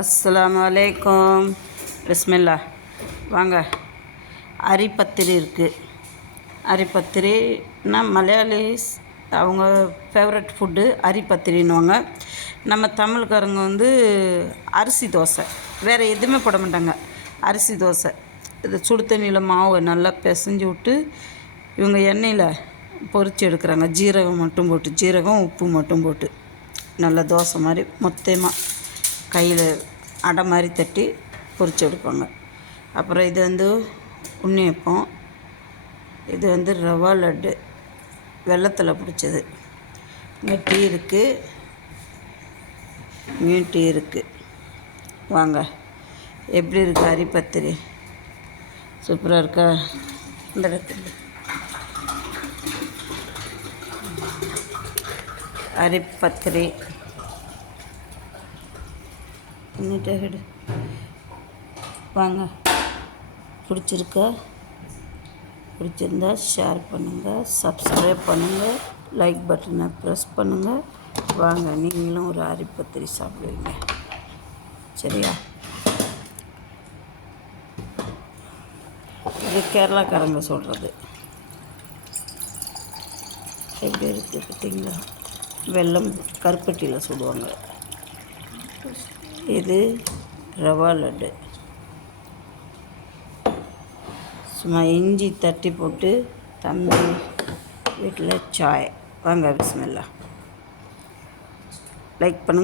அஸ்ஸலாமு அலைக்கும். பிஸ்மில்லா. வாங்க, அரிப்பத்திரி இருக்குது. அரிப்பத்திரின்னா மலையாளிஸ் அவங்க ஃபேவரட் ஃபுட்டு அரிப்பத்திரின்னுவாங்க. நம்ம தமிழ்காரங்க அரிசி தோசை, வேறு எதுவுமே போட மாட்டாங்க. அரிசி தோசை இது சுடு தண்ணியில் மாவை நல்லா பிசைஞ்சு விட்டு இவங்க எண்ணெயில் பொரித்து எடுக்கிறாங்க. ஜீரகம் மட்டும் போட்டு, ஜீரகம் உப்பு மட்டும் போட்டு நல்லா தோசை மாதிரி மொத்தமாக கையில் அடை மாதிரி தட்டி பொரித்து எடுப்பாங்க. அப்புறம் இது உண்ணியப்பம். இது ரவா லட்டு, வெல்லத்தில் பிடிச்சது. இங்கே டீ இருக்குது, இங்கேயும் டீ இருக்குது. வாங்க, எப்படி இருக்குது அரிப்பத்திரி? சூப்பராக இருக்கா? இந்த இடத்துல அரிப்பத்திரி நீட்டாக. வாங்க, பிடிச்சிருக்கா? பிடிச்சிருந்தா ஷேர் பண்ணுங்கள், சப்ஸ்கிரைப் பண்ணுங்கள், லைக் பட்டனை ப்ரெஸ் பண்ணுங்கள். வாங்க, நீங்களும் ஒரு அரிப்பத்திரி சாப்பிடுவீங்க. சரியா? இது கேரளாக்காரங்க சொல்கிறது. எப்படி இருக்குது பார்த்தீங்களா? வெல்லம் கருப்பட்டியில் சுடுவாங்க. இது ரவா லட்டு, சும்மா இஞ்சி தட்டி போட்டு தம்பி வீட்டில் சாய். வாங்க, பிஸ்மில்லா. லைக் பண்ணுங்கள்.